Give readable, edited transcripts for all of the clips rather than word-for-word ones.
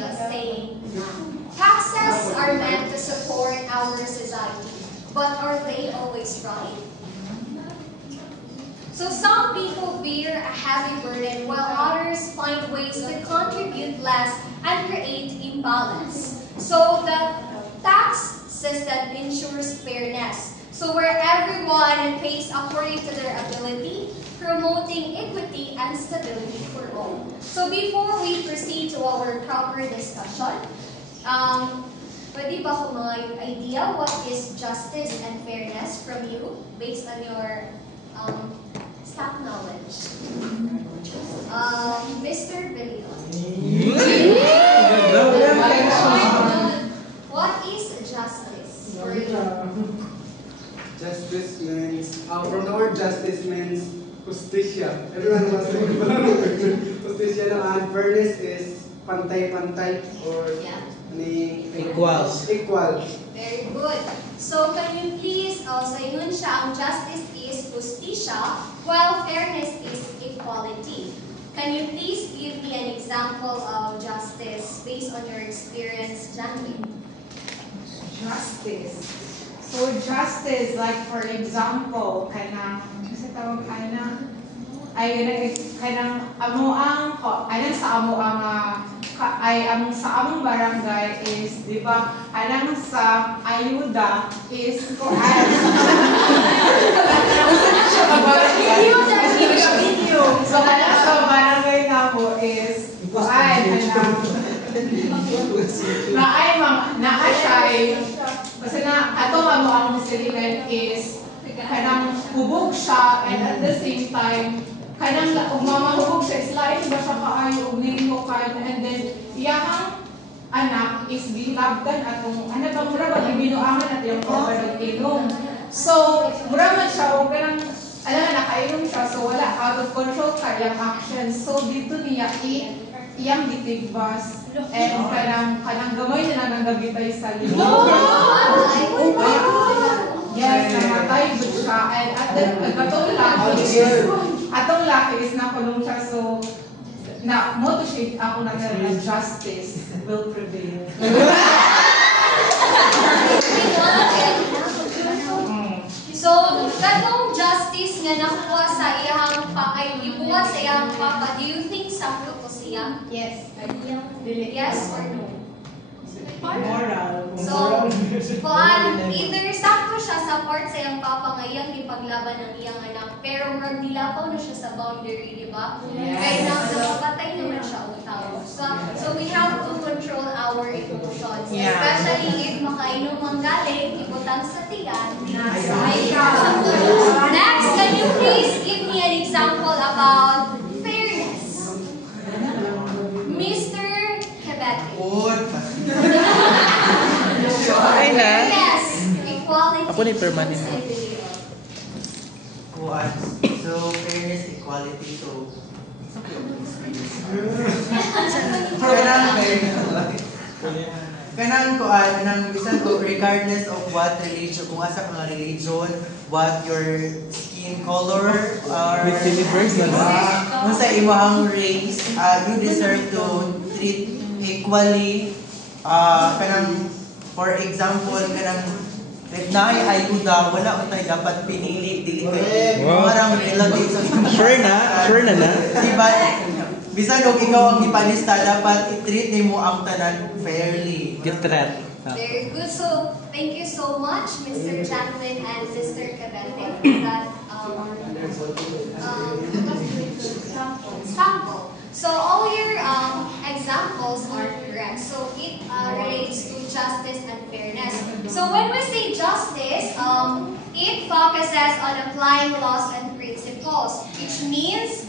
saying, taxes are meant to support our society, but are they always right? So some people bear a heavy burden while others find ways to contribute less and create imbalance. So the tax system ensures fairness. So where everyone pays according to their ability, promoting equity and stability for all. So before we proceed to our proper discussion, pwede ba ko mga idea what is justice and fairness from you based on your stock knowledge? Mr. Villion. What is justice for you? Justice means, from the word justice means justisya. Everyone wants to justisya naman. Fairness is pantay-pantay or equal. Very good. So can you please, sa yun siya, ang justice is justisya, while fairness is equality. Can you please give me an example of justice based on your experience, Janwin? Justice. So justice, like for example, kanang sa among barangay is, di ba, anang sa ayuda is so anang sa barangay na mo is basta na ato mo ang silingan is kanang hubog siya, and at the same time kanang mamahubog siya is lain ba siya kaayo ug nilimo kayo, and then iyang anak is gilabdan atong ano ba mura ba gibinuangan at yung pagkadog ilong. So mura man siya og kanang alam na nakainom siya, so wala, out of control ka yung actions. So dito niya iyang gitigbas and kanang gamay na nanggabitay sa limo. Yes, namatay good siya, and at the atong laki is nakulong siya, so na-motivate ako na justice will prevail. So, katong justice nga nakuha sa iyang ibuhat sa iyang papa, do you think sakto ko siya? Yes. Yes or no? Moral. So, either sakto siya sa part sa iyang papa nga iyang ipaglaban ng iyang anak, pero murag nilapaw na siya sa boundary, di ba? Yes. Kaya napapatay naman siya utaw. So we have to control our emotions. Yeah. Especially if makainom ang galing, ibutang sa tiyan. Next, can you please give me an example about fairness? Mr. Quebec. Yes, equality. Ako ni permanent. So, fairness, equality, so kanang kuan nang bisan ko regardless of what religion, kung asa ka nga religion, what your skin color or kung sa imong race, you deserve to treat equally. Kanang for example, kanang naay ayuda, wala ko tayo dapat pinili, dili kay marang relatives. Sure na. Diba? Bisan og ikaw ang ipalista, dapat i-treat nimo ang tanan fairly. Get that. Very good. So, thank you so much, Mr. Jacqueline and Sister Cabete, for that sample. So, all your examples are correct. So, it relates to justice and fairness. So, when we say justice, it focuses on applying laws and principles, which means,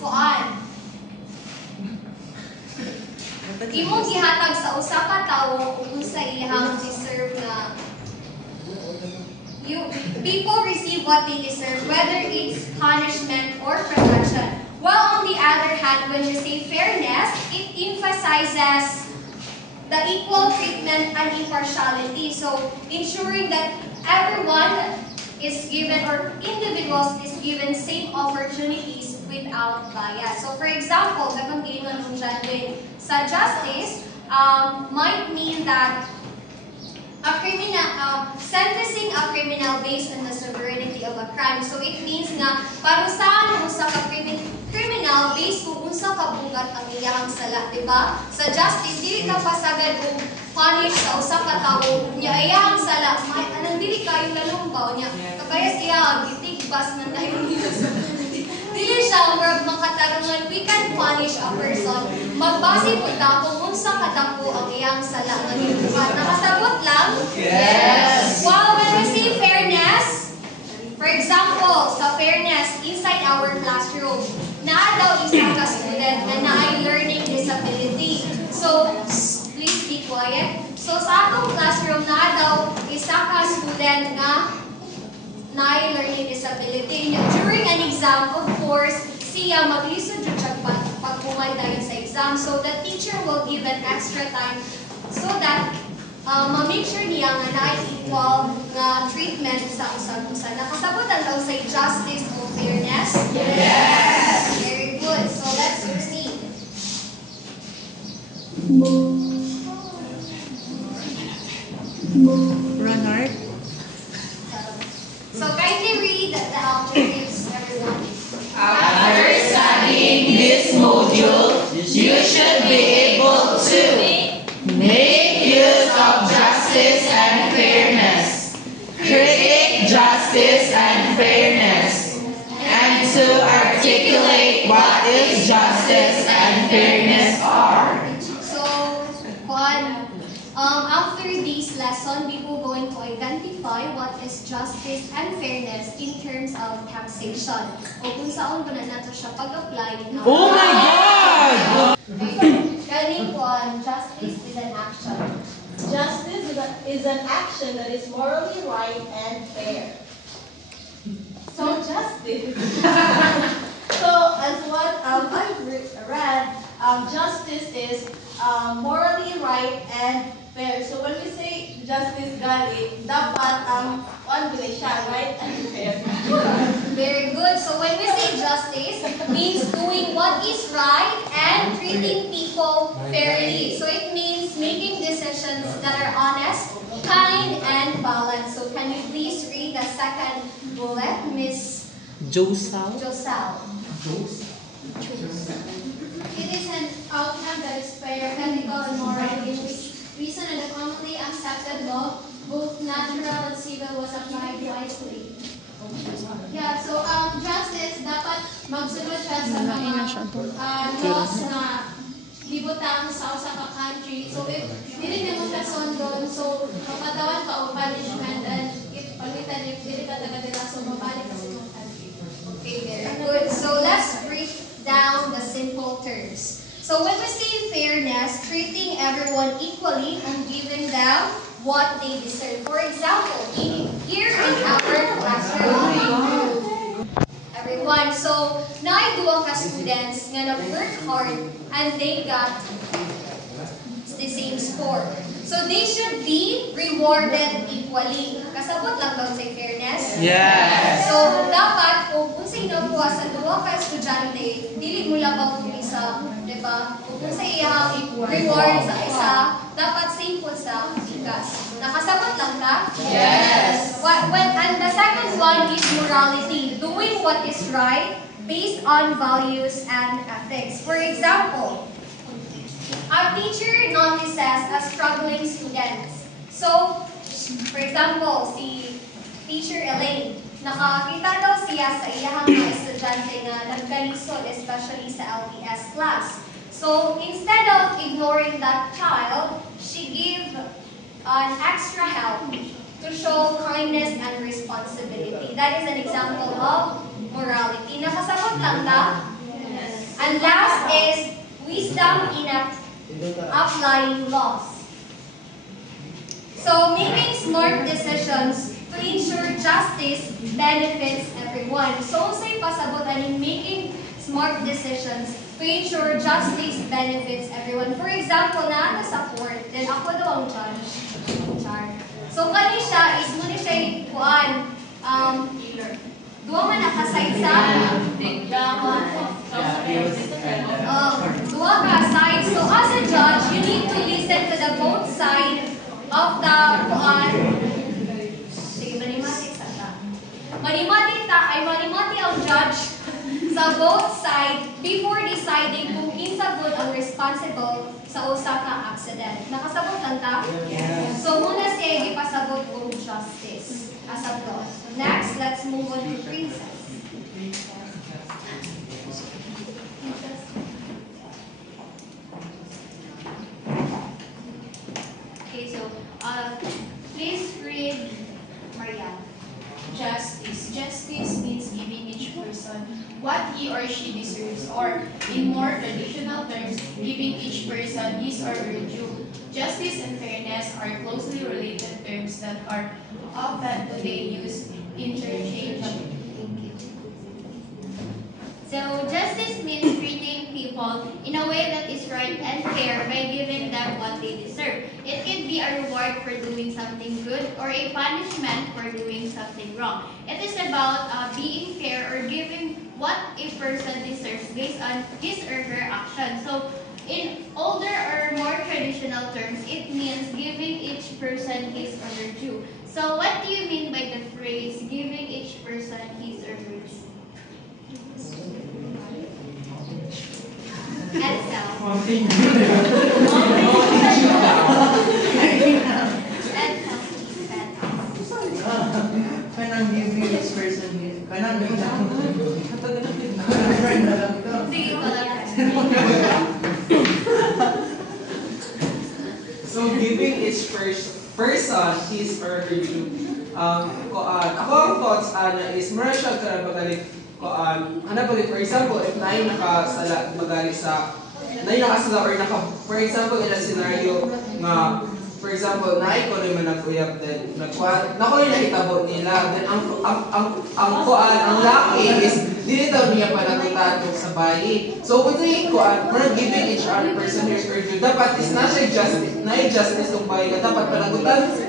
imong gihatag sa usa ka tawo kung sa iyang deserve na people receive what they deserve, whether it's punishment or protection. While on the other hand, when you say fairness, it emphasizes the equal treatment and impartiality. So ensuring that everyone is given, or individuals is given, same opportunities without bias. So for example, katong giingon mo dyan with sa justice, might mean that sentencing a criminal based on the severity of a crime. So it means nga parusahan ang usa ka criminal based kung unsa ka bugat ang iyang sala, di ba? Sa justice dili ka pasagad og punish sa usa ka tawo nya iyang sala, anang dili kayo lalumbaw nya. Kapayas iya gitigbas na dayon niya. Dili siya murag makatarungan, we can punish a person. Magbase po ta kung unsa kadako ang iyang sala nga gibuhat. Nakasagot lang? Yes. Well, when we say fairness, for example, sa fairness inside our classroom, naa daw isa ka student na naay learning disability. So, please be quiet. So, sa atong classroom, naa daw isa ka student nga naay learning disability. During an exam, of course, siya maglisod jud siya pagkumay dayon sa exam. So the teacher will give an extra time so that ma-make sure niya nga naay equal nga treatment sa usag-usa. Nakasabutan daw sa justice o fairness? Yes! Very good. So let's proceed. Ronald? So kindly read the alternatives, everyone. After studying this module, you should be able to make use of justice and fairness, critique justice and fairness, and to articulate what is justice and fairness are. So, after this lesson, we will going to identify what is justice and fairness in terms of taxation. O kung saan ba na nato siya pag-apply. Oh my God! Galing Juan, justice is an action. Justice is an action that is morally right and fair. So justice. So as what I've read, justice is morally right and fair. So when we say justice gali, dapat siya right and fair. Very good. So when we say justice, it means doing what is right and treating people fairly. So it means making decisions that are honest, kind, and balanced. So can you please read the second bullet, Miss Josal? Josal? It is an outcome that is fair, ethical, and moral, in which reason and the commonly accepted law, both natural and civil, was applied wisely. Yeah, so justice, dapat magsunod siya sa mga laws na libutang sa usa ka country. So if dili nimo siya sundon, so mapatawan ka og punishment, and if palitan if dili ka taga-dila, so mabalik ka sa imong country. Okay, very good. So let's break down the simple terms. So when we say fairness, treating everyone equally and giving them what they deserve. For example, here in our classroom, everyone. So naay-duwa ka students nga nag-work hard and they got the same score. So they should be rewarded equally. Kasabot lang daw sa fairness. Yes! So dapat kung unsay nakuha sa duwa ka estudyante, dili mo labaw kung isa, di ba? Kung unsay iyang reward sa isa, dapat same po sa ikas. Nakasabot lang ka? Yes! And the second one is morality, doing what is right based on values and ethics. For example, our teacher notices a struggling student. So, for example, si Teacher Elaine, nakakita daw siya sa iyang mga estudyante nga nagkalisod, especially sa LTS class. So, instead of ignoring that child, she gave an extra help to show kindness and responsibility. That is an example of morality. Nakasagot lang ta? Yes. And last is wisdom in applying laws. So, making smart decisions to ensure justice benefits everyone. So, say pasabot aning making smart decisions to ensure justice benefits everyone. For example, na sa court, then ako daw ang judge. So, kani siya is muna siya kuan duwa man nakaside sa duwa ka side. So, as a judge, you need to listen of the sige, manimatik sa ta. Manimati ang judge sa both side before deciding kung kinsa gud ang responsible sa usa ka accident. Nakasabot lang ta? Yes. So muna siya gipasabot og justice as a law. Next, let's move on to princess. Okay, so please read Marianne. Justice. Justice means giving each person what he or she deserves, or in more traditional terms, giving each person his or her due. Justice and fairness are closely related terms that are often today used interchangeably. So justice means treating people in a way that is right and fair by giving them what they deserve. It can be a reward for doing something good or a punishment for doing something wrong. It is about being fair or giving what a person deserves based on his or her action. So in older or more traditional terms, it means giving each person his or her due. So what do you mean by the phrase giving each person his or her due? Edsel. Kanang giving each person his. Kanang Sige pala. So giving each person his or her due. Ako ang thoughts is meron siya karabagalit for example, if naay nakasala magalit sa nakasala or for example in a scenario nga for example naay ko naman naguyap din nako yung nakitabo nila then ang laki is dili daw niya panagutan sa bayi. So kung we're giving each other person his or due, dapat is na siya justice ng bayi nga dapat panagutan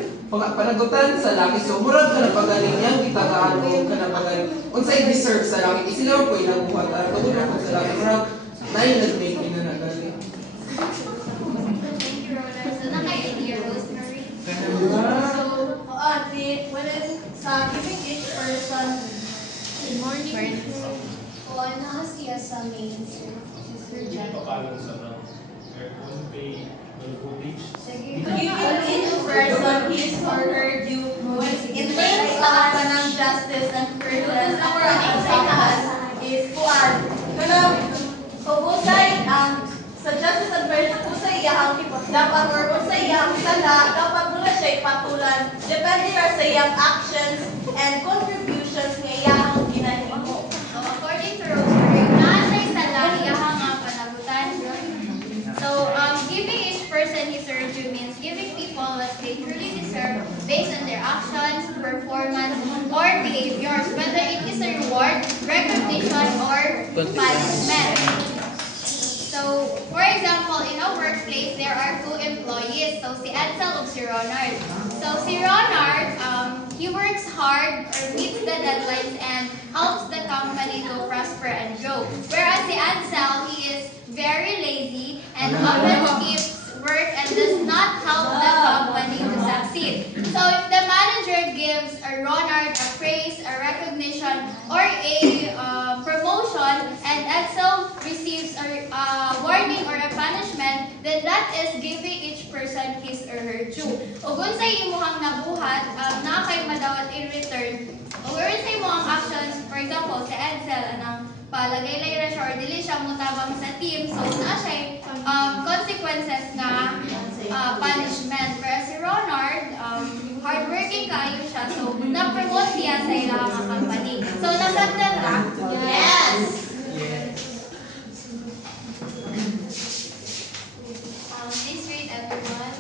sa laki. So murag ka na pagaling niyang kitagaan o ka na pagaling unsay deserve sa laki isilaw ko ilang buhat at pagulong sa laki murag naay nag-make na nagaling. Thank you, Rona. So naka-idea, Rosemary. When it's giving each person Good morning. O ano siya sa main sister Jen? Sige. giving each person his or her due in terms of kanang justice and fairness ang example is kuan kanang usay sa justice and fairness usay iyang dapat or usay iyang sala dapat mula siya ipatulan depende ra sa iyang actions and contributions nga iyang ginahimo. So according to Rosemary, nasa sala iyahang panagutan. So giving each person his or her due means giving people what they truly deserve based on their actions, performance, or behaviors, whether it is a reward, recognition, or punishment. So, for example, in a workplace, there are two employees. So, si Edsel and si Ronald. So, si Ronald, he works hard or meets the deadlines and helps the company to prosper and grow. Whereas si Edsel, he is very lazy and often skips work and does not help the company to succeed. So, if the manager gives a Ronald a praise, a recognition, or a promotion, and Edsel receives a warning or a punishment, then that is giving each person his or her due. Ug unsay imuhang nabuhat, na kay madawat in return. Ug unsay imuhang actions, for example, si Edsel anang palagay-lay ra siya or dili siya mutabang sa team, so na siya consequences nga punishment. Whereas si Ronald, hardworking kaayo siya, so na-promote niya sa ilang company. So nasabtan ra? Yes. Please read everyone.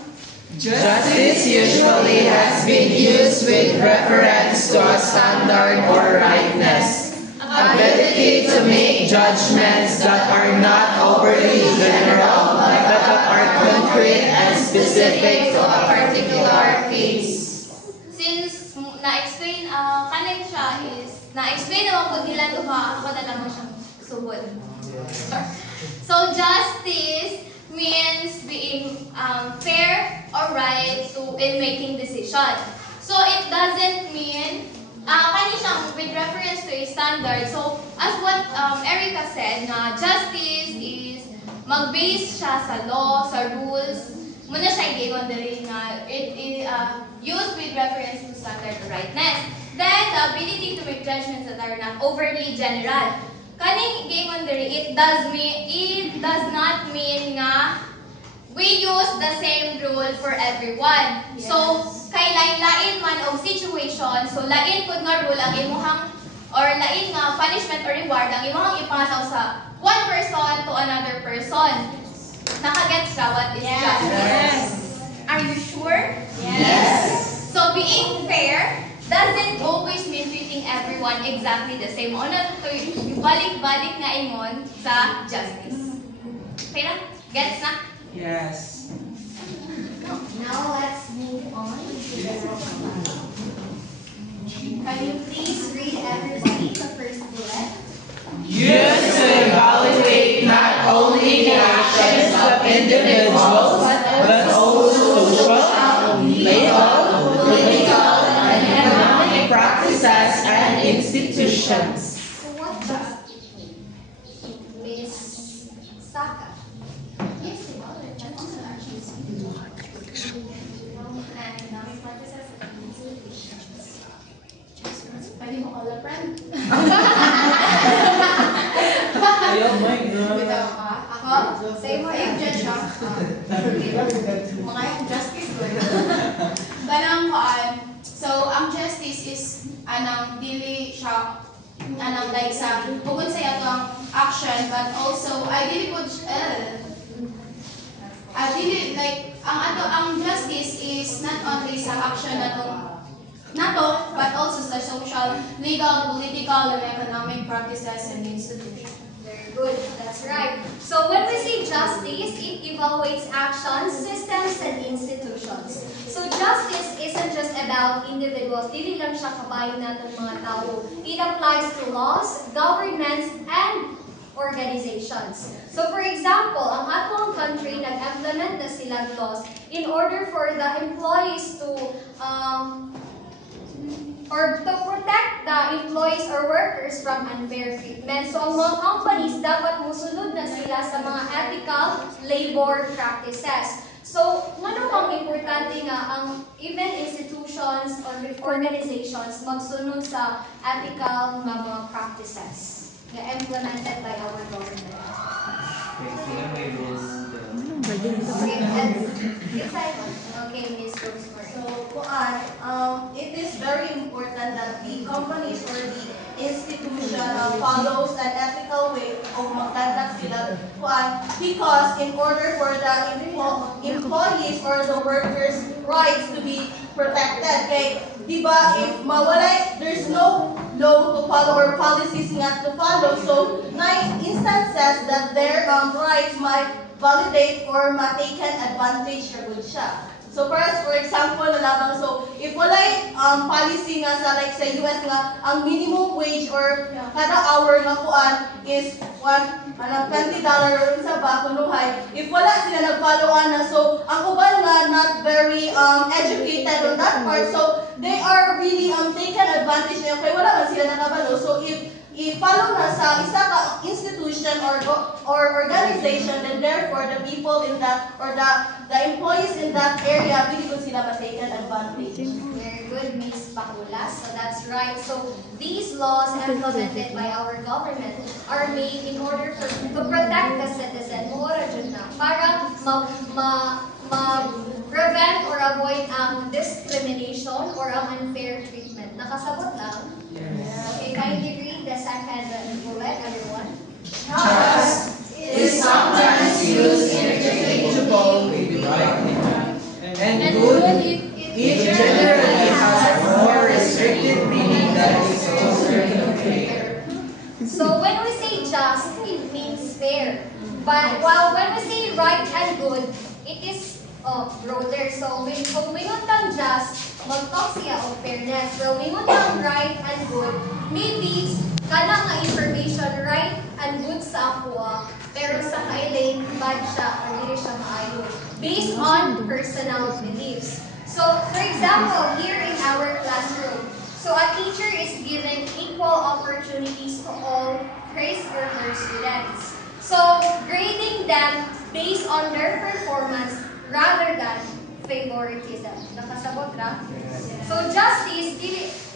Justice usually has been used with reference to a standard or rightness, ability to make judgments that are not overly general, but that are concrete and specific to a particular case. Since na-explain kanin siya is na-explain naman po nila duha, ako na lang mo siyang subod. So justice means being fair or or right in making decision. So it doesn't mean kani siyang with reference to a standard. So as what Erica said, na justice is mag-base siya sa law, sa rules. Muna siya i-gayon diri nga it is used with reference to standard or rightness. Then the ability to make judgments that are not overly general. Kaning gayon diri it does not mean nga we use the same rule for everyone. Yes. So kay lain-lain man og situation, so lain pud nga rule ang imuhang or lain nga punishment or reward ang imuhang ipasaw sa one person to another person. Nakagets ka what is justice? Yes. Are you sure? Yes. So being fair doesn't always mean treating everyone exactly the same. Ano to balik-balik nga ingon sa justice. Okay na? Gets na? Yes. Now let's move on to the next one. Can you please read everybody the first bullet? Used to evaluate not only the actions of individuals, but also social, legal, political, and economic practices and institutions. So what does it mean? Miss Saka. Yes, and economic practices and institutions. Pwede mo call a friend? Oh my God. Ako? Say mo yung judge ha? Mga yung justice ko. Ganang koan. So, ang justice is, dili siya, like sa, bukod sa yato ang action, but also, ang justice is not only sa action nato, but also sa social, legal, political, and economic practices and institutions. Very good, that's right. So when we say justice, it evaluates actions, systems, and institutions. So justice isn't just about individuals. Dili lang siya kabayan natong mga tao. It applies to laws, governments, and organizations. So for example, ang atong country nag-implement na silang laws in order for the employees to protect the employees or workers from unfair treatment. So ang mga companies dapat musunod na sila sa mga ethical labor practices. So ano ang importante nga ang even institutions or organizations magsunod sa ethical nga mga practices na implemented by our government. Okay, Ms. Rosemary. So, it is very important that the companies or the institution follows an ethical way of mag-conduct sila because in order for the employees or the workers' rights to be protected. Okay? Diba, if mawalay, there's no law to follow or policies nga to follow. So, na instances that their rights might validate or ma-taken advantage na good siya. So for example, lamang so if walay policy nga sa like sa US nga ang minimum wage or kada hour nga kuan is $20 sa ba kunuhay. If wala sila nag-follow na so ang uban nga not very educated on that part so they are really taken advantage niya kay wala man sila nakabalo. So if i-follow na sa isa ka institution or organization, then therefore the people in that or the employees in that area really good sila ma-taken advantage. Very good, Ms. Bakulas. So that's right. So these laws implemented by our government are made in order to protect the citizen. Mura dyan na. Para prevent or avoid ang discrimination or ang unfair treatment. Nakasabot lang? Yes. Okay, kindly read the second bullet, everyone. Trust is sometimes used interchangeable with right and good. It generally has a more restricted meaning than its fair. So when we say just, it means fair. But while when we say right and good, it is broader. So kung mingon kang just, mag-talk siya of fairness. Pero mingon kang right and good, maybe kanang nga information right and good sa ako, pero sa kailin bad siya or hindi siya maayo. Based on personal belief. example, here in our classroom, so a teacher is given equal opportunities to all his or her students. So grading them based on their performance rather than favoritism. Nakasabot ra? So justice,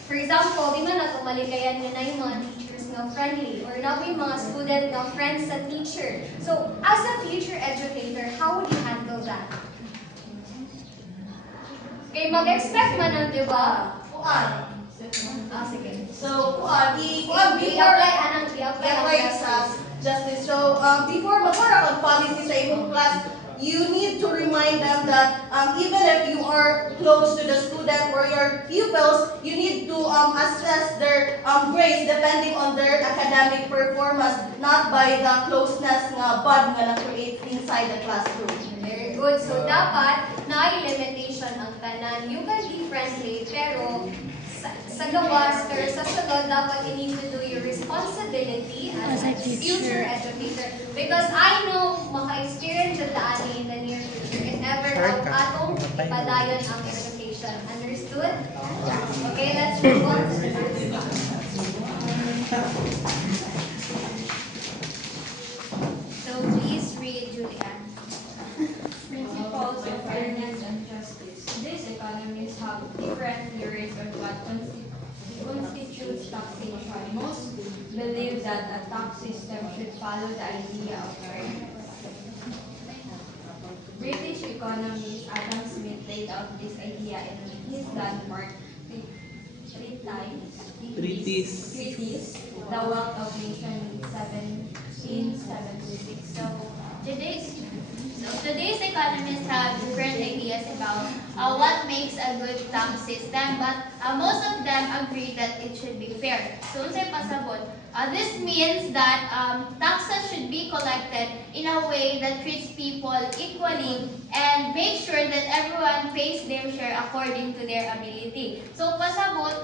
for example, di man nato malikayan nga na yung mga teachers nga friendly or na may mga student nga friends sa teacher. So as a future educator, how would you handle that? Okay, mag-expect man ng, di ba? Sige. So, I-apply ang justice. So, before magkaroon ang policy sa imong class, you need to remind them that even if you are close to the student or your pupils, you need to assess their grades depending on their academic performance, not by the closeness nga bond nga na-create inside the classroom. Very good. So, dapat na limitation ang tanan. You can be friendly, pero sa gawas, pero sa sunod, dapat you need to do your responsibility as a future educator. Because I know, maka-experience yung taani in the near future. It never atong ipadayon ang education. Understood? Okay, let's move on to the next one. So please read, Julian. Principles of fairness and justice. These economists have different theories on what constitutes taxation. Most believe that a tax system should follow the idea of fairness. British economist Adam Smith laid out this idea in his landmark treatise, The Wealth of Nations in 1776. Today's economists have different ideas about what makes a good tax system, but most of them agree that it should be fair. So, unsay pasabot? This means that taxes should be collected in a way that treats people equally and make sure that everyone pays their share according to their ability. So, pasabot,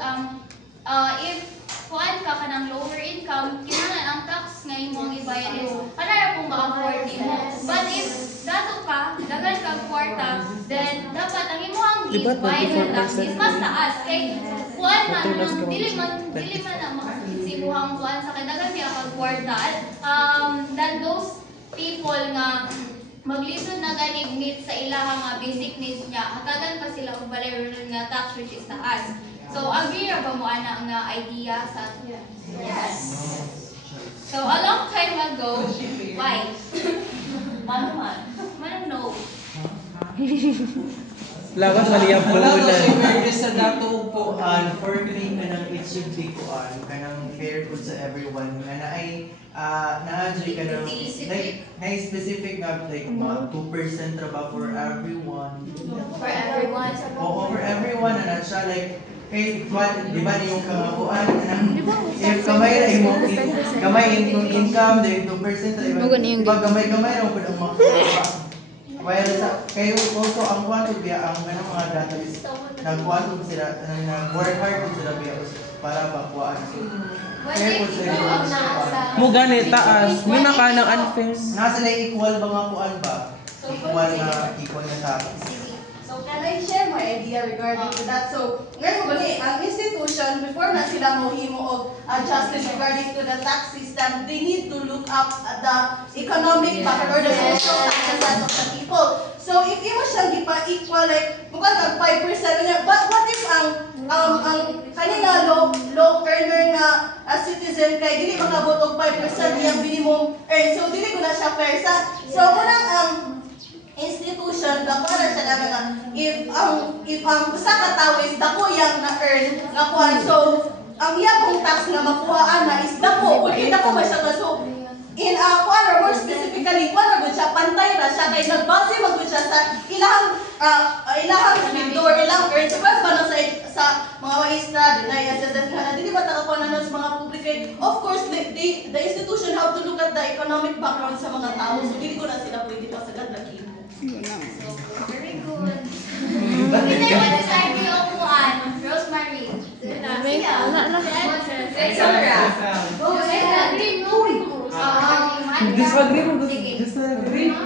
if kuan ka kanang lower income, kinahanglan ang tax nga imong ibayad is kanara kung ma-afford nimo. But if dato ka, dagan kang kwarta, then dapat ang imong ibayad na tax is mas taas. Kay kuan man dili man na makasibuhang kuan sa kay dagan siya kag kwarta. Than those people nga maglisod na ganig meet sa ilahang basic needs niya, hatagan pa sila og balay nga tax which is taas. So, agree na ba mo ana nga idea sa... Yes. So, a long time ago, why? Manuman. No. Lawas maliyang Wala ko pulunan. sa fairness sa dato po. For me, kanang it should be kuan, kanang fair po sa everyone. Nga ay, na-enjoy ka ng, like, na-specific nga, like, mga 2% ra ba for everyone? For everyone. Oo, for everyone, na siya, like, kay di ba yung kangakuan if kamay yung income the 2% di ba gamay ra pud ang mga while sa kayo also ang kuan to biya ang mga data is nagkuan to sila nag-work hard to sila biya para makuan Mo gani taas, mo na ka ng unfair. nasa like equal ba nga kuan ba equal na sa So, can I share my idea regarding to that? So, ngayon mo ang institution, before na sila mohimo og justice regarding to the tax system, they need to look up at the economic factor or the social status of the people. So, if imo siyang gipa-equal, like, mukhang nag 5% niya, but what if ang kanina low earner na citizen kay dili makabot og 5% niyang minimum earn. So, dili ko na siya fair sa. So, munang institution dako na siya naman nga if ang usa ka tawo is dako yang na earn nga kuan so ang iya pong tax nga makuhaan na is dako ug dako ba siya so in kuan or more specifically kuan ra gud siya pantay ra siya kay nagbase magud siya sa ilahang sweldo ilang earn so pas ba sa mga maestra dinay assessment nga dili ba ta kuan na sa mga public of course the institution have to look at the economic background sa mga tao so dili ko na sila pwede pasagad lagi. Very good. Hindi mo decide yung upuan, Rosemary. Disagree mo.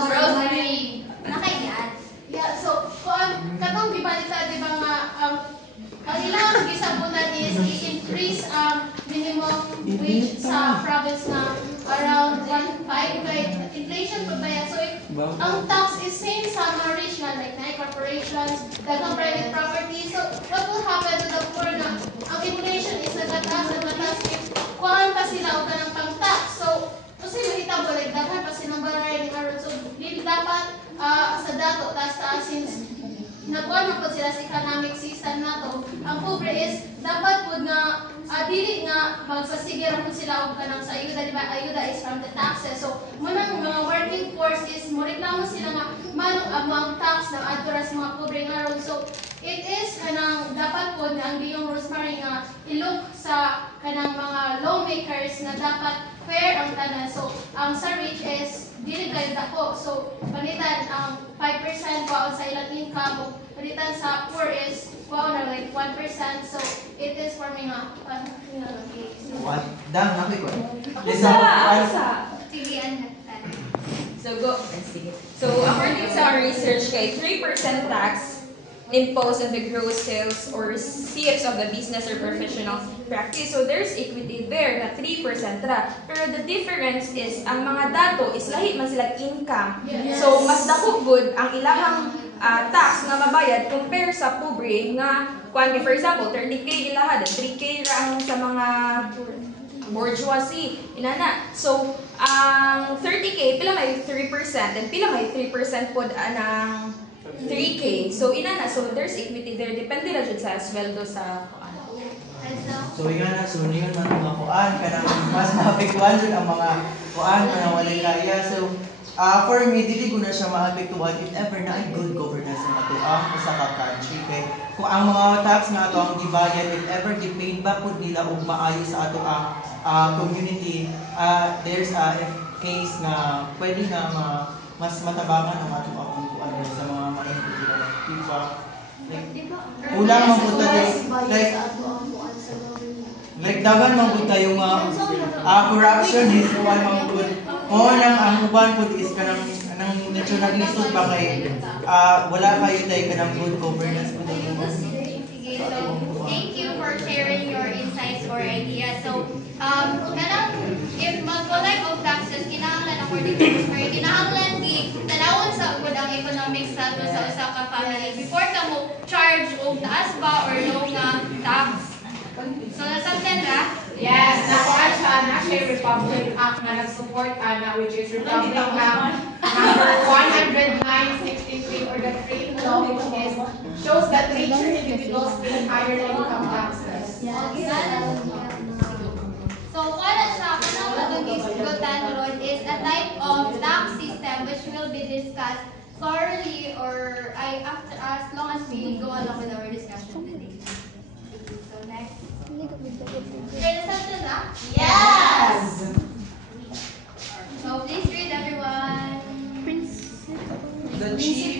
Rosemary. Ang tax is same sa mga rich nga, like na corporations, dagang private property. So, what will happen to the poor na ang inflation is nagataas, kuhaan pa sila o ganang pang-tax. So, kasi mahitabo, like daghan pa silang balay ni Aaron. So, hindi dapat sa dato, taas since nagkuhan po sila sa economic system na to. Ang pobre is dapat po na dili nga magpasigiran po sila og kanang sa ayuda, di ba? Ayuda is from the taxes. So, munang mga working force is mo reklamo sila nga manong among tax na adto sa mga pobre nga ron. So, it is kanang dapat po na ang Giyong Rosemary nga ilok sa kanang mga lawmakers na dapat fair ang tanan. So, ang sa rich is dili kayo dako. So, panitan ang 5% pa sa ilang income, panitan sa poor is na like 1%. So, it is for me nga. What? Dang, nakoy ko. So, go. So, according sa research kay 3% tax imposed on the gross sales or receipts of the business or professional practice. So, there's equity there na 3% ra. Pero the difference is, ang mga dato is lahi man sila income. Yes. So, mas dako good ang ilahang tax na mabayad compare sa pobre nga, for example, 30K ilaha, 3K ra ang sa mga bourgeoisie, inana. So, ang 30K, pila may 3%, and pila may 3% po ng 3K. So, inana. So, there's equity there. Depende na dyan sa sweldo sa So, nga na, so yun ang mga kuan, kanang mas maapektuhan dyan ang mga kuan, mga walay kaya. So, for me, dili ko na siya maapektuhan if ever na ay good governance ng ato ang sa country. Kay kung ang mga tax nga ato ang gibayad, if ever di-paid back po nila og maayo sa ato ang community, there's a case na pwede na mas matabangan ang ato ang kuan sa mga ma-include diba? Kulang man po tayo, like dagan man po tayo corruption is kuan man po. Ang uban po is kanang medyo naglisod ba kay wala kayo tayo kanang good governance po tayo. So, thank you for sharing your insights or ideas. So, kanang if mag-collect of taxes, kinahanglan according to Rosemary, kinahanglan tanawon sa ugod ang economic status sa usa ka family before ka mo charge og taas ba or low nga tax. So, nasabtan ra? Yes, nakuha siya na siya Republic Act na nag-support which is Republic Act number 109/63 or the Trade Law, which is shows that richer individuals pay higher income taxes. So, para sa kanang matugis-gutan ron is a type of tax system which will be discussed thoroughly or after as long as we go along with our discussion today. So, next. Ready to na? Yes! So, please read everyone. The chief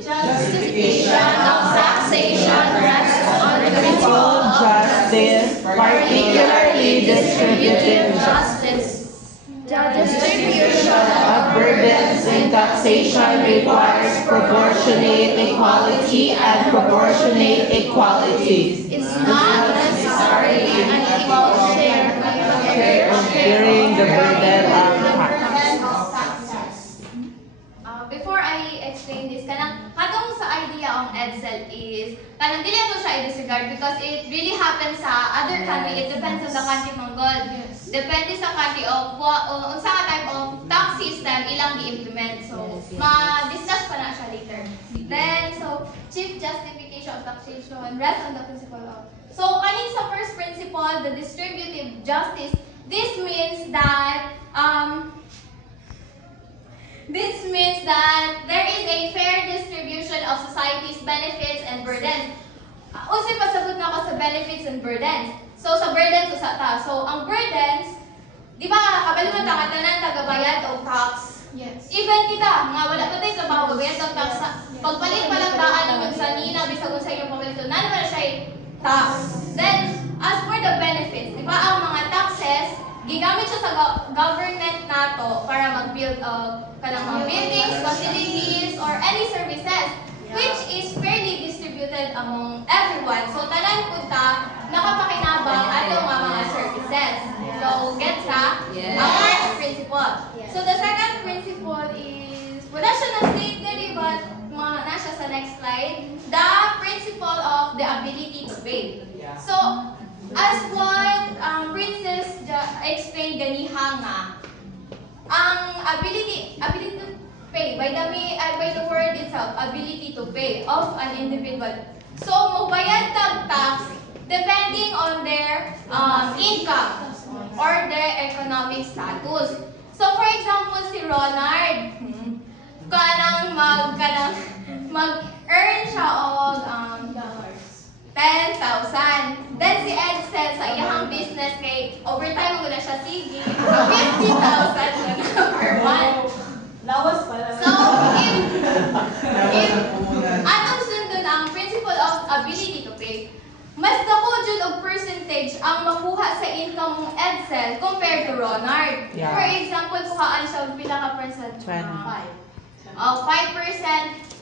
justification of taxation rests on the principle of justice, particularly distributive justice. The distribution of burdens in taxation requires proportionate equality and proportionate equalities. It's not necessarily an equal share of bearing the burden of taxes. Before I explain this, kanang katong sa idea ng EDSEL is kanang dili ko siya i-disregard because it really happens sa other country. It depends on the country Mongol. Depende sa country of unsa ka type of tax system ilang gi-implement. So, ma-discuss pa na siya later. Then, so, chief justification of taxation rests on the principle of. So, kaning sa first principle, the distributive justice, this means that there is a fair distribution of society's benefits and burdens. Unsay pasabot na ako sa benefits and burdens. So, sa burdens, usa ta. So, ang burdens, di ba, kabalo man ta tanan tagabayad og tax. Yes. Even kita, nga wala pa tayo trabaho, gabayad og tax. Pagpalit pa lang taan naman sa nina, bisag sa inyong pamilya, na naman siya tax. Then, as for the benefits, di ba, ang mga taxes, gigamit siya sa government nato para mag-build kanang mga buildings, facilities, or any services, which is fairly distributed among everyone. So, tanan punta, nakapakinabang atong mga services. So, gets ka? Yes. Ang first principle. So, the second principle is as what Princess explained ganiha nga, ang ability to pay by the word itself, ability to pay of an individual. So magbayad tag tax depending on their income or their economic status. So for example, si Ronald, mag-earn siya og 10,000. Then si Edsel sa iyang business kay overtime mo na siya sige 50,000 per month. Lawas pala. So if atong sundon ang principle of ability to pay, mas dako jud og percentage ang makuha sa income mong Edsel compared to Ronald. Yeah. For example, kuhaan siya og pila ka percent? 5%.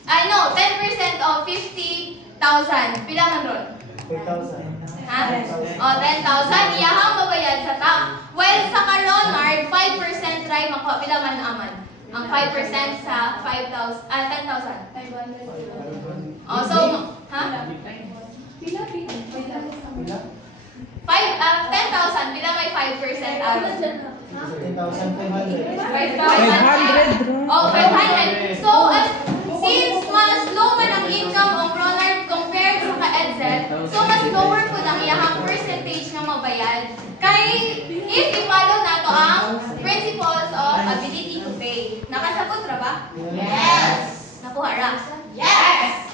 10% of 50,000. Pila man ron? 4,000. Ha? 10,000. Iyahang mabayad sa tax. While sa Ronald, 5% try makuha. Pila man aman? Ang 5% sa 10,000. So, ha? 10,000. Pila may 5% aron? 10,500. 5,000. 500. So, since mas low man ang income ng Ronald compared sa ka-Edsel, so mas lower po ang iyahang percentage na mabayad. Kay, if i-follow nato ang principles of ability to pay. Nakasagot ra ba? Yes. Nakuha ra? Yes.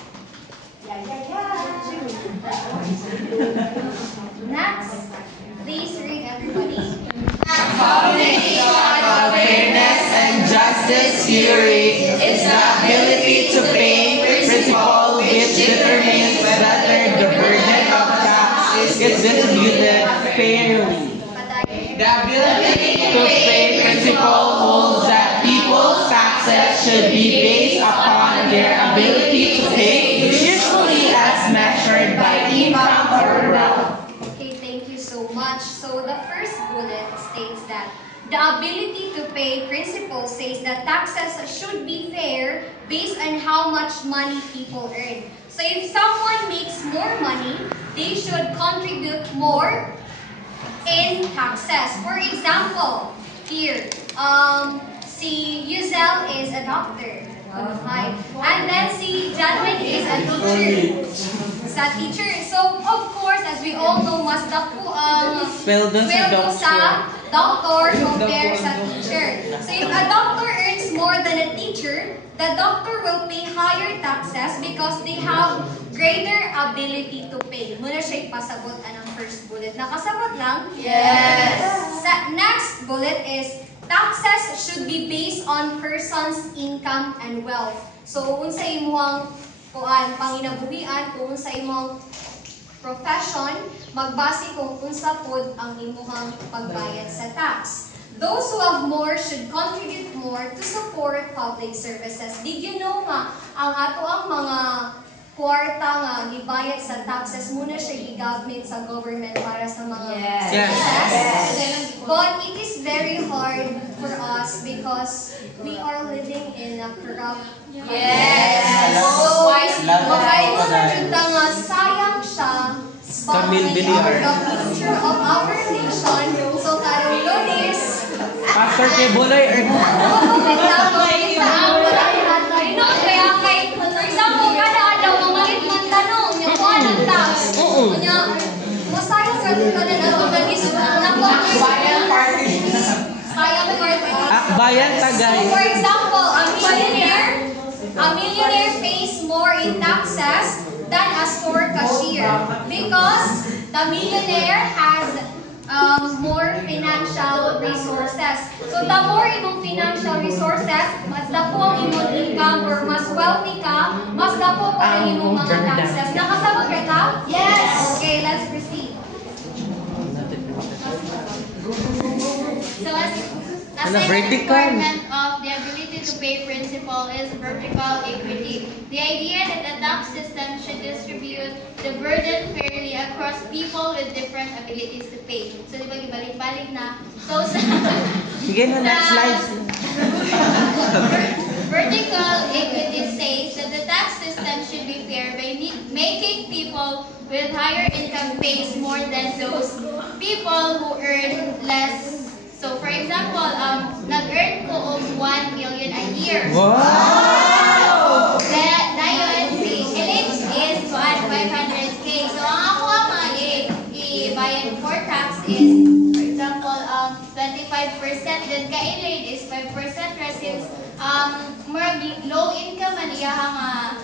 Next, please read everybody. Foundation of fairness and justice theory is the ability to pay principle which determines whether the burden of tax is distributed fairly. The ability to pay principle holds that people's taxes should be based upon their ability to pay, usually as measured by income or wealth. Okay, thank you so much. So the first bullet states that the ability to pay principle says that taxes should be fair based on how much money people earn. So if someone makes more money, they should contribute more in taxes. For example, here, si Yuzel is a doctor. Hi. And then si Janwin is a teacher. Sa teacher. So, of course, as we all know, mas dako ang Sweldo sa doctor compared sa teacher. So, if a doctor earns more than a teacher, the doctor will pay higher taxes because they have greater ability to pay. Muna siya ipasabot ang first bullet. Nakasabot lang? Yes. Sa next bullet is taxes should be based on person's income and wealth. So, unsa imong panginabuhian, kung unsa imong profession, magbase kung unsa pod ang imong pagbayad sa tax. Those who have more should contribute more to support public services. Did you know nga, ang ato ang mga kwarta nga gibayad sa taxes muna siya gigamit sa government para sa mga Yes. But it is very hard for us because we are living in a corrupt So, makaingon na dyan nga sayang siya Camille Villar. the future of our nation. So, karong Lunes, After kay Buloy, for example, kada adlaw mamalit man tanong, yung kuha ng tax. Kunya, masayang ka rin ka na organismo. Sayang party. Akbayan Tagay. So, for example, a millionaire pays more in taxes than a store cashier because the millionaire has more financial resources. So, the more imong financial resources, mas dako ang imong income or mas wealthy ka, mas dako pa ang imong mga taxes. Nakasabot ka ka? Yes! Okay, let's proceed. So as Ano, a vertical? requirement of the ability to pay principle is vertical equity. The idea that the tax system should distribute the burden fairly across people with different abilities to pay. So di ba gibalik-balik na? So sa Sige na, next slide. vertical equity says that the tax system should be fair by making people with higher income pays more than those people who earn less. So for example, nag-earn ko og 1 million a year. Wow! Dayon si Alex is 500k. So ang ako ibayad for tax is, for example, 25%. Then kay Elaine is 5% since more low income man iyahang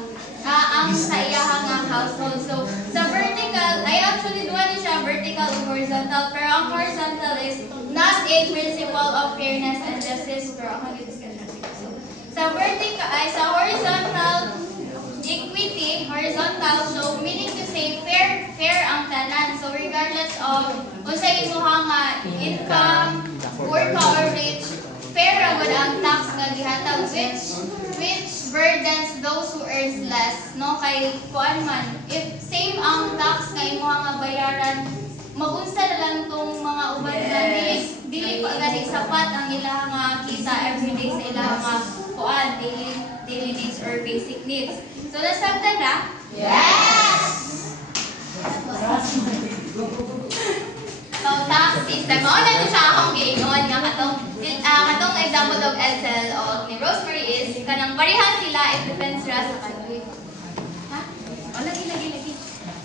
ang sa iyahang household. So sa vertical, ay actually duwa ni siya vertical o horizontal, pero ang horizontal is not a principle of fairness and justice, pero ako nag-discuss na siya. So sa vertical ay sa horizontal equity, horizontal, so meaning to say fair ang tanan. So regardless of unsay imong income, poor ka or rich, fair ra gud ang tax nga gihatag, which burdens those who earns less, no? Kay kuan man, if same ang tax nga imong nga bayaran, magunsa na lang tong mga uban nga dili pa gani sapat ang ilang kita everyday sa ilang kuan daily needs or basic needs. So nasabtan na? Yes. So tax system, mao na to siya akong giingon nga katong example of Edsel o ni Rosemary is kanang pareha sila, it depends ra sa country. Ha? O lagi.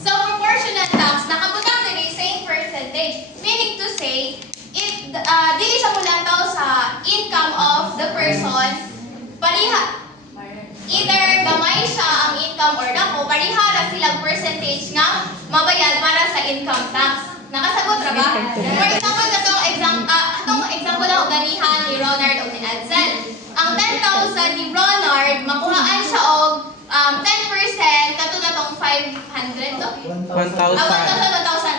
So proportional tax nakabutang diri same percentage, meaning to say if dili siya mulataw sa income of the person, pareha either gamay siya ang income or dako, pareha ra silang percentage nga mabayad para sa income tax. Nakasagot ra ba? For example, atong example lang ganihan ni Ronald o ni Edsel. Ang 10,000 ni Ronald, makuhaan siya og 10% kato na tong 500 to? 1,000,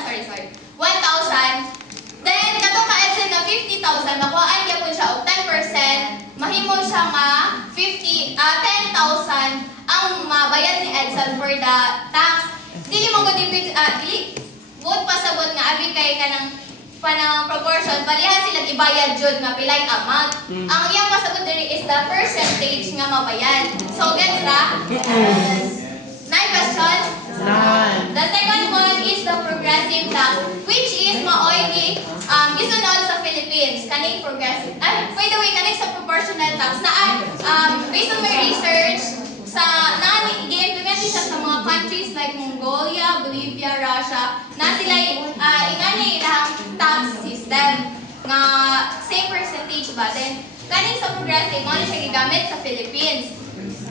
sorry. 1,000. Then katong ka Edsel na 50,000, makuhaan niya po siya og 10%, mahimo siya nga 10,000 ang mabayad ni Edsel for the tax. Dili mo ko would pasabot nga abi kay kanang panang proportion, palihan sila ibayad jud nga pilay amount. Ang iyang pasabot diri is the percentage nga mabayad. So gets ra? Yes. Nine question? None. The second one is the progressive tax, which is maoy gisunod sa Philippines. Kaning progressive. By the way, kaning sa proportional tax na based on my research sa gi-implement siya sa mga countries like Mongolia, Bolivia, Russia, na sila ingani ilang tax system nga same percentage ba. Then kaning sa progressive mo siya gigamit sa Philippines.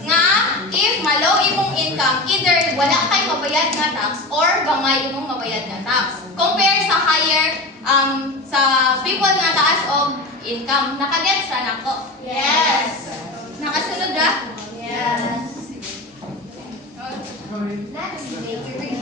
Nga if malo imong income, either wala kay mabayad nga tax or gamay imong mabayad nga tax. Compare sa higher sa people nga taas og income. Nakagets ra nako? Yes. Nakasunod ra? Yes. Next, bakery.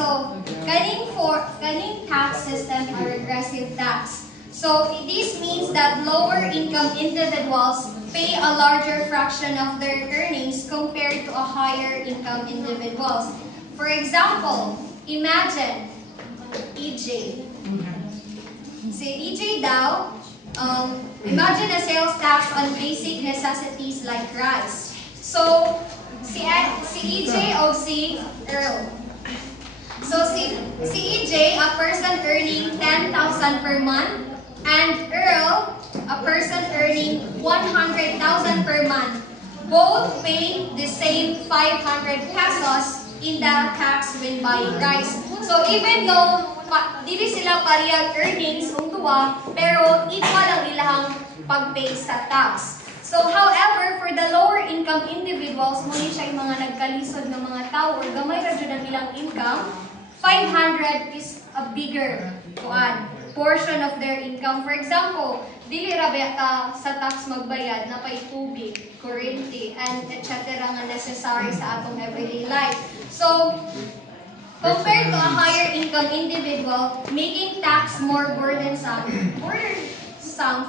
So kaning tax system are regressive tax. So this means that lower income individuals pay a larger fraction of their earnings compared to a higher income individuals. For example, imagine EJ. Si EJ daw, imagine a sales tax on basic necessities like rice. So si EJ o si Earl. So si EJ, a person earning 10,000 per month, and Earl, a person earning 100,000 per month, both pay the same 500 pesos in the tax when buying rice. So even though dili sila parehang earnings ang tuwa, pero equal ang ilang pag-pay sa tax. So however, for the lower income individuals, muli siya yung mga nagkalisod ng mga tao or gamay ra jud ang ilang income, 500 is a bigger portion of their income. For example, dili ra ba sa tax magbayad na pay tubig, kuryente, and etc. nga necessary sa atong everyday life. So compared to a higher income individual, making tax more burdensome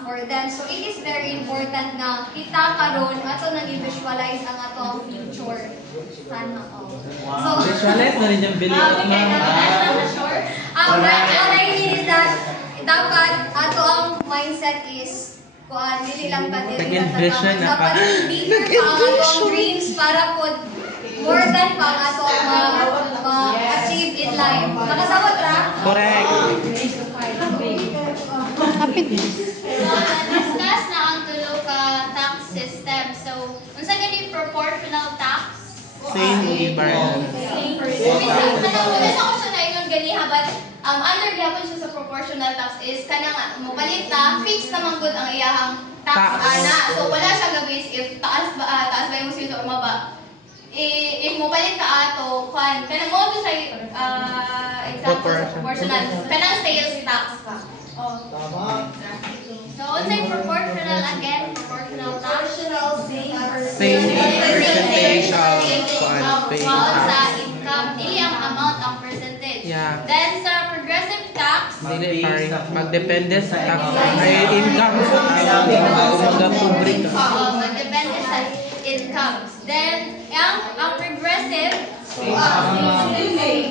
for them. So it is very important na kita karon ato nang i-visualize ang atong future. Sana all. So Visualize na rin yung bilog na. What I mean is that dapat ato ang mindset is dili lang ba dili Nag-envision na ka. dapat bigger pa ang atong dreams para po important pa nga to ma-achieve in life. Nakasabot ra? Correct. So, na-discuss na ang tulo ka tax system. So, unsa gani proportional tax? Same different. Kanang ako siya na ingon ganiha, but under gyapon siya sa proportional tax is kanang mapalit ta, fix naman gud ang iyahang tax ana. So, wala siya ga-base if taas ba yung sweldo or maba. If mo palit ka ato, kanang mo to siya example proportional. Kanang sales tax. So, unsay proportional again? Proportional tax. Same percentage of Sa income. Dili ang amount, ang percentage. Yeah. Then, sa progressive tax, Dili paring magdepende sa tax ay income magdepende magdepende sa income. Then, ang progressive,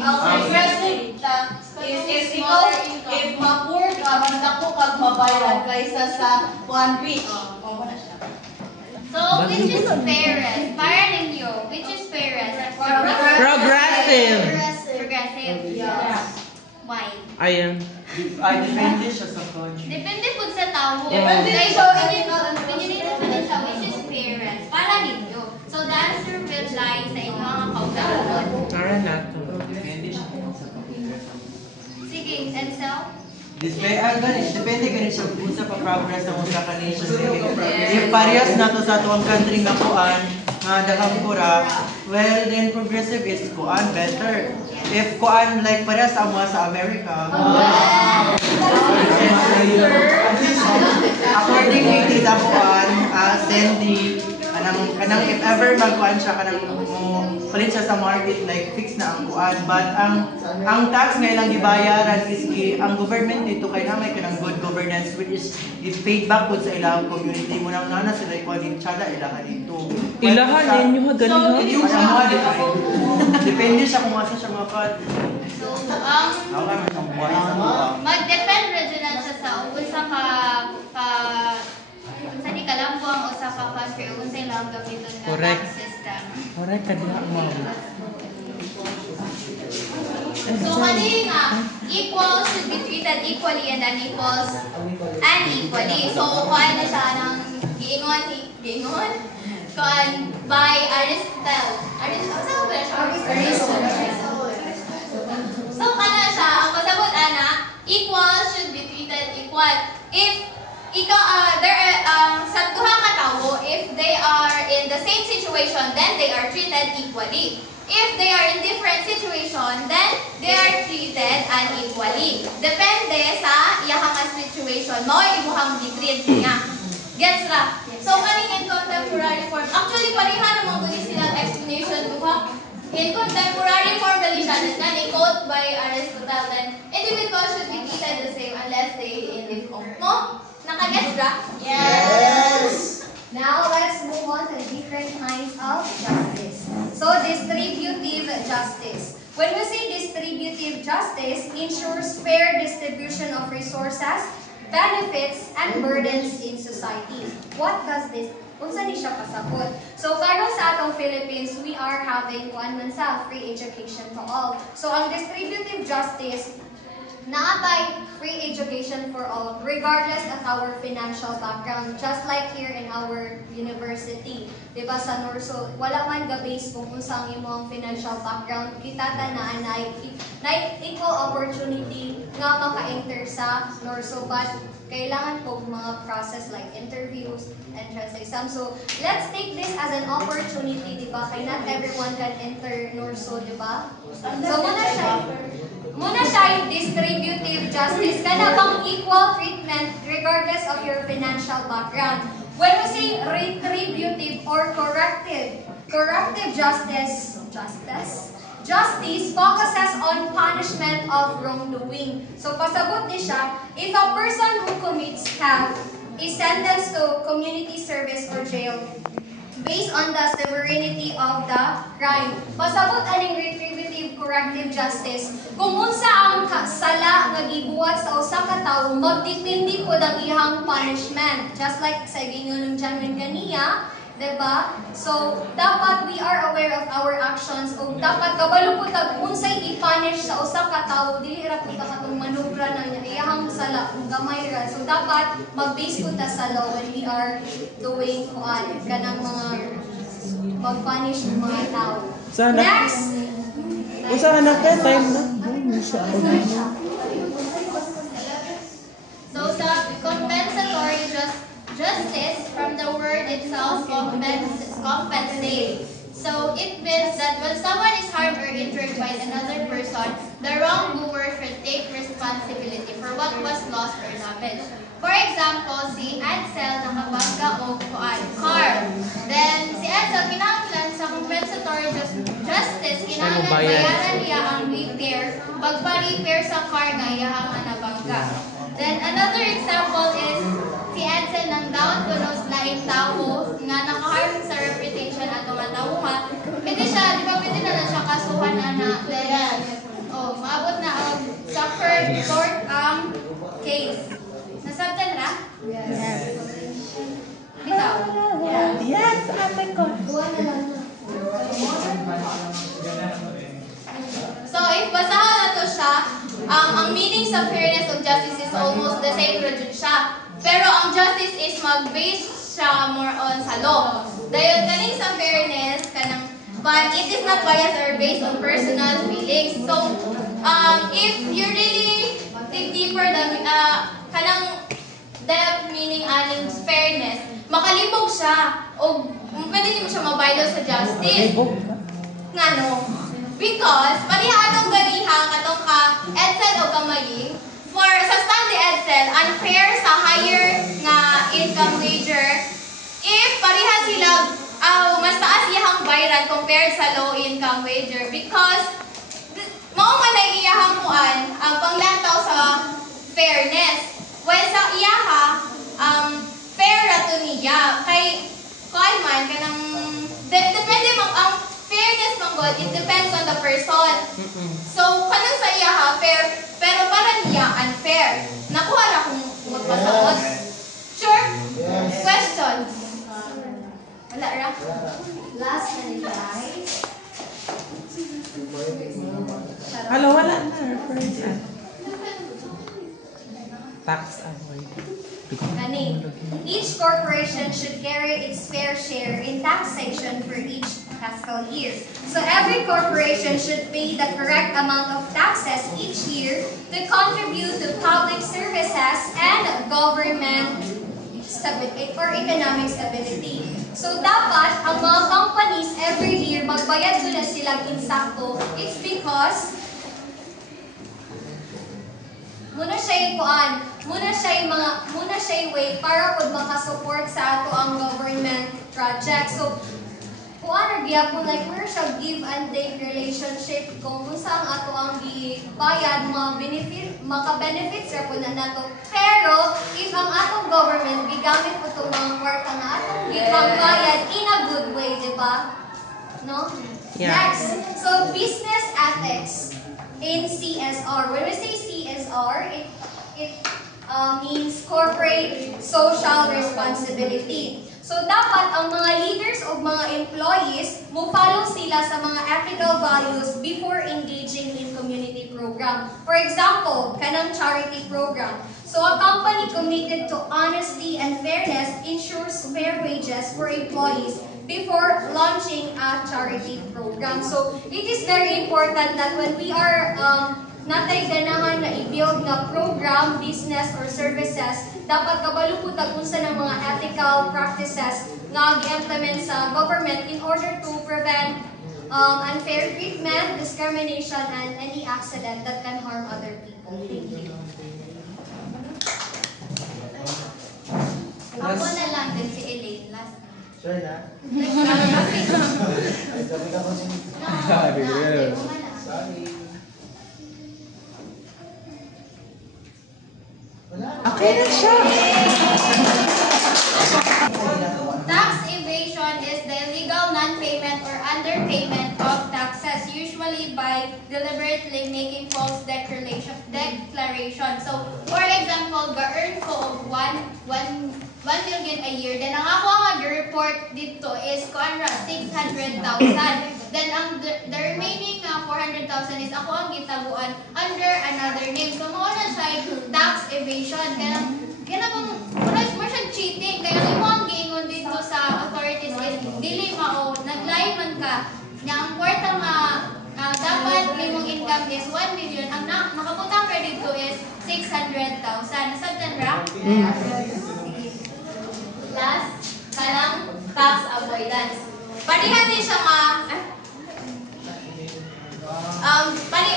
Ang progressive tax is ikaw, if ma-poor ka, mas dako kag mabayad kaysa sa one rich. so which is fairest? Para ninyo, which is fairest? Progressive. Progressive. Why? Ayan. Depende siya sa country. Depende po sa tao. Depende Like, sa opinionated pa din siya, which is fairest? Para ninyo. So the answer will lie sa inyong mga kaugalingon. Tara na to. Depende siya sa Sige, and so? Depende ka rin siya kung sa pa-progress ng usa ka nation. If parehas na to sa tuwang country nga kuan, nga daghang kura, well then progressive is kuan better. If kuan like parehas sa mga sa America. According to the kuan, Sandy, kanang if ever magkuan siya kanang mo palit siya sa market like fix na ang kuan, but ang tax nga ilang gibayaran is ang government dito kay na may kanang good governance which is paid back po sa ilang community mo nang nana sila kuan din tsada ilaha dito. Ilahan ninyo ha ganiha. Depende siya kung asa siya mga kuan. So, Ang mag-depend rin dyan siya sa unsa unsa ni kalambuang usa ka country o unsa ilang gamiton nga Correct. tax system. Correct ka diha mo. So kanina equal should be treated equally and unequals unequally. So kuan na siya ng giingon kuan by Aristotle. Saan ba siya? Aristotle. So kana siya ang pasabot ana equal should be treated equal. If sa duha ka tawo, if they are in the same situation, then they are treated equally. If they are in different situation, then they are treated unequally. Depende sa iyahang situation. Mao imuhang decreed niya. Gets ra? So kaning in contemporary form, actually pareha naman gud silang explanation duha. In contemporary form dali siya ni quote by Aristotle, then individuals should be treated the same unless they in different. Mo? Nakagets ra? Yes! Now, let's move on to the different kinds of justice. So, distributive justice. When we say distributive justice, ensures fair distribution of resources, benefits, and burdens in society. What does this unsa ni siya pasabot? So, karon sa atong Philippines, we are having one man sa free education to all. So, ang distributive justice naatay free education for all, regardless of our financial background. Just like here in our university. Diba sa Norso, wala man ga-base kung unsang imong financial background. Kita tanaan na equal opportunity nga maka-enter sa Norso. But kailangan po mga process like interviews, entrance exam. So, let's take this as an opportunity, diba? Kaya not everyone can enter Norso, diba? So, muna siya yung distributive justice. Kana bang equal treatment regardless of your financial background. When we say retributive or corrective justice focuses on punishment of wrongdoing. So, pasabot ni siya, if a person who commits theft is sentenced to community service or jail based on the severity of the crime. Pasabot aning retributive corrective justice. Kung unsa ang sala nga gibuhat sa usa ka tawo, magdepende pod ang iyang punishment. Just like sa gingon ng John kaniya, Diba? So, dapat we are aware of our actions o dapat kabalo po tag unsay i-punish sa usa ka tawo dili ra po ta katong manubra na niya iyahang sala kung gamay ra. So, dapat mag-base po ta sa law when we are doing kanang mga mag-punish ng mga tao. Next! Usa anak ka time na. So the compensatory justice from the word itself compensate. So it means that when someone is harmed or injured by another person, the wrongdoer should take responsibility for what was lost or damaged. For example, si Edsel nakabangga o car. Then si Edsel kinahanglan sa compensatory justice, kinahanglan bayaran niya ang repair pagpa-repair sa car nga iyahang nabangga. Then another example is si Edsel nang daot kuno sa laing tao nga nakaharm sa reputation ato nga tawuhan. Pwede siya, di ba pwede na lang siya kasuhan na then maabot na og suffer court case. Nasabtan ra? Yes. Bitaw? Yes, ate ko. So if basahan na to siya, ang meaning sa fairness of justice is almost the same ra jud siya. Pero ang justice is mag-base siya more on sa law. Dahil kaning sa fairness, but it is not biased or based on personal feelings. So if you really dig deeper kanang depth meaning aning fairness, makalibog siya o pwede mo siya mabaylo sa justice. Ngano? Because pariha atong ganiha katong ka Edsel o Kamaying, for sa stand ni Edsel, unfair sa higher nga income wager if pariha sila mas taas iyahang bayaran compared sa low income wager because mao man ay iyahang kuan ang panglantaw sa fairness. When sa iyaha fair ra to niya kay kuan man kanang depende ang fairness man God, it depends on the person. So kanang sa iyaha fair pero para niya unfair. Nakuha ra kung magpasagot. Sure? Questions? Wala ra? Last na ni guys. Hello, wala na. Reference. Tax avoid. Kani, each corporation should carry its fair share in taxation for each fiscal year. So every corporation should pay the correct amount of taxes each year to contribute to public services and government stability or economic stability. So dapat ang mga companies every year magbayad na sila insakto. It's because muna siya way para pud makasupport sa ato ang government project. So kuan gyapon like where siya give and take relationship kung unsa ang ato ang gibayad maka-benefits ra pud na nato. Pero if ang atong government gigamit po itong mga kwarta na atong gipangbayad in a good way, di ba? No? Yeah. Next, so business ethics in CSR. When we say CSR, it means corporate social responsibility. So dapat ang mga leaders o mga employees mo follow sila sa mga ethical values before engaging in community program. For example, kanang charity program. So a company committed to honesty and fairness ensures fair wages for employees before launching a charity program. So it is very important that when we are natay ganahan na i-build na program, business, or services, dapat kabalo po tagunsa ng mga ethical practices na gi-implement sa government in order to prevent unfair treatment, discrimination, and any accident that can harm other people. Thank you. Ako na lang din si Elaine last. Sure na? Okay na siya. Tax evasion is the illegal non-payment or underpayment of taxes, usually by deliberately making false declaration. So, for example, ga-earn ko og 1 million a year, then ang ako nga report dito is kuan ra 600,000. Then ang the remaining 400,000 is ako ang gitaguan under another name. So mao na siya tax evasion. Kaya kung more siyang cheating. Kaya imo ang giingon dito sa authorities is dili mao naglay man ka. Nya ang kwarta nga dapat imong income is 1 million. Ang makaputang ra dito is 600,000. Nasabtan ra? Last, kanang tax avoidance. Parihan din siya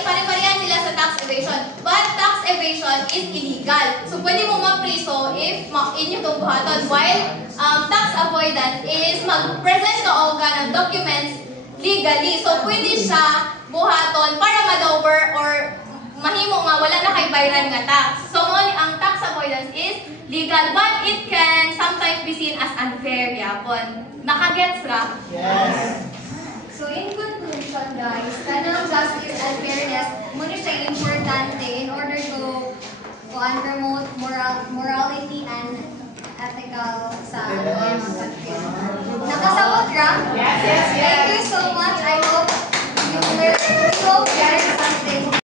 pari-parihan sila sa tax evasion. But tax evasion is illegal. So pwede mo mapriso if inyo itong buhaton. While tax avoidance is mag-present ka o ng documents legally. So pwede siya buhaton para ma-lower or mahimo nga wala na kay bayaran nga tax. So ang tax avoidance is legal, but it can sometimes be seen as unfair. Yapon. Nakagets ra? Yes. So in conclusion guys, kanang justice and fairness, muna siya importante in order to promote morality